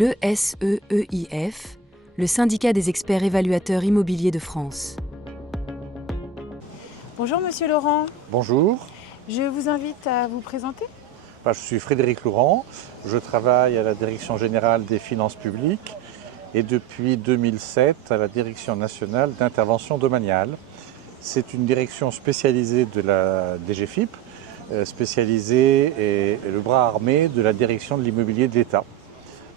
Le SEEIF, le syndicat des experts évaluateurs immobiliers de France. Bonjour Monsieur Laurent, Bonjour, je vous invite à vous présenter. je suis Frédéric Laurent, je travaille à la Direction générale des finances publiques et depuis 2007 à la Direction nationale d'intervention domaniale. C'est une direction spécialisée de la DGFiP, spécialisée et le bras armé de la direction de l'immobilier de l'État.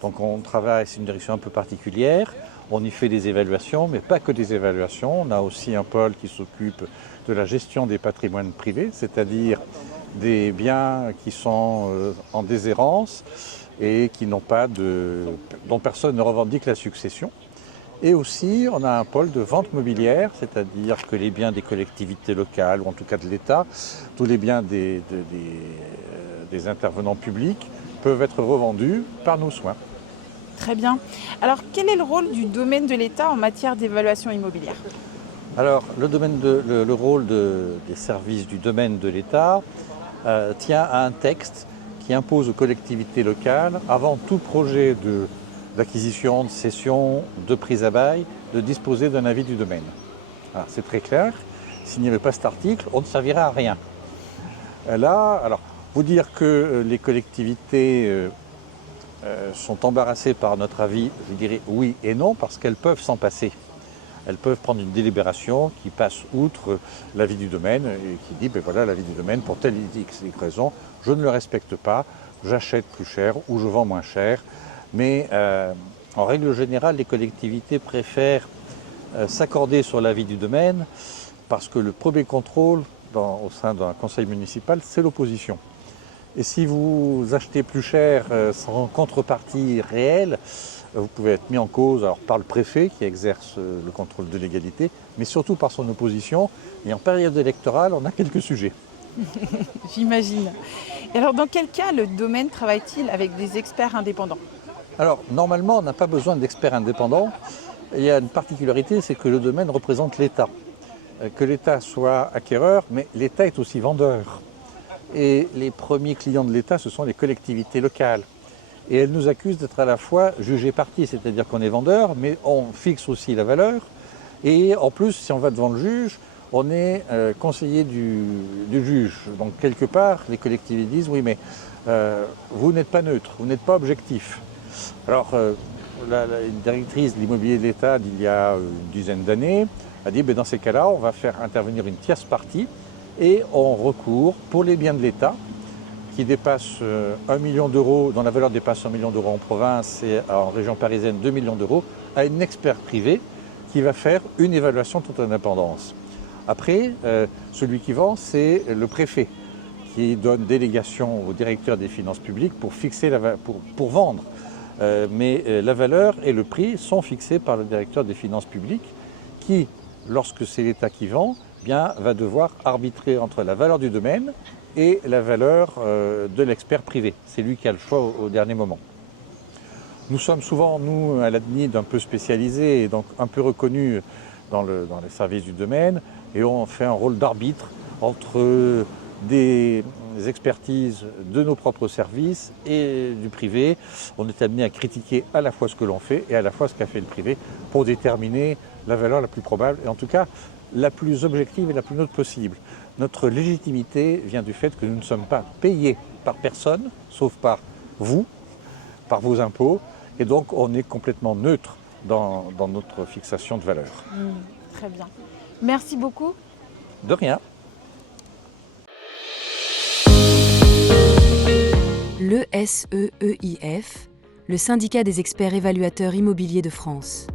Donc on travaille, c'est une direction un peu particulière, on y fait des évaluations, mais pas que des évaluations. On a aussi un pôle qui s'occupe de la gestion des patrimoines privés, c'est-à-dire des biens qui sont en déshérence et qui n'ont pas dont personne ne revendique la succession. Et aussi, on a un pôle de vente mobilière, c'est-à-dire que les biens des collectivités locales, ou en tout cas de l'État, tous les biens des intervenants publics peuvent être revendus par nos soins. Très bien. Alors quel est le rôle du domaine de l'État en matière d'évaluation immobilière? Alors, le rôle des services du domaine de l'État tient à un texte qui impose aux collectivités locales, avant tout projet d'acquisition, de cession, de prise à bail, de disposer d'un avis du domaine. Alors, c'est très clair. S'il n'y avait pas cet article, on ne servirait à rien. Là, alors, vous dire que les collectivités sont embarrassées par notre avis, je dirais oui et non, parce qu'elles peuvent s'en passer. Elles peuvent prendre une délibération qui passe outre l'avis du domaine et qui dit, voilà, l'avis du domaine, pour telle raison, je ne le respecte pas, j'achète plus cher ou je vends moins cher. Mais en règle générale, les collectivités préfèrent s'accorder sur l'avis du domaine parce que le premier contrôle au sein d'un conseil municipal, c'est l'opposition. Et si vous achetez plus cher sans contrepartie réelle, vous pouvez être mis en cause par le préfet qui exerce le contrôle de légalité, mais surtout par son opposition. Et en période électorale, on a quelques sujets. J'imagine. Et alors dans quel cas le domaine travaille-t-il avec des experts indépendants? Alors normalement, on n'a pas besoin d'experts indépendants. Il y a une particularité, c'est que le domaine représente l'État. Que l'État soit acquéreur, mais l'État est aussi vendeur. Et les premiers clients de l'État, ce sont les collectivités locales. Et elles nous accusent d'être à la fois jugés partis, c'est-à-dire qu'on est vendeur, mais on fixe aussi la valeur. Et en plus, si on va devant le juge, on est conseiller du juge. Donc quelque part, les collectivités disent, oui, mais vous n'êtes pas neutre, vous n'êtes pas objectif. Alors, une directrice de l'immobilier de l'État d'il y a une dizaine d'années a dit, dans ces cas-là, on va faire intervenir une tierce partie et on recourt pour les biens de l'État qui dépassent 1 million d'euros, dont la valeur dépasse 1 million d'euros en province et en région parisienne 2 millions d'euros, à une expert privée qui va faire une évaluation toute indépendance. Après, celui qui vend, c'est le préfet qui donne délégation au directeur des finances publiques pour fixer pour vendre. Mais la valeur et le prix sont fixés par le directeur des finances publiques qui, lorsque c'est l'État qui vend, va devoir arbitrer entre la valeur du domaine et la valeur de l'expert privé. C'est lui qui a le choix au dernier moment. Nous sommes souvent, nous, à l'ADNID, un peu spécialisés et donc un peu reconnus dans les services du domaine, et on fait un rôle d'arbitre entre des expertises de nos propres services et du privé. On est amené à critiquer à la fois ce que l'on fait et à la fois ce qu'a fait le privé pour déterminer la valeur la plus probable, et en tout cas la plus objective et la plus neutre possible. Notre légitimité vient du fait que nous ne sommes pas payés par personne, sauf par vous, par vos impôts, et donc on est complètement neutre dans notre fixation de valeur. Très bien. Merci beaucoup. De rien. Le SEEIF, le syndicat des experts évaluateurs immobiliers de France.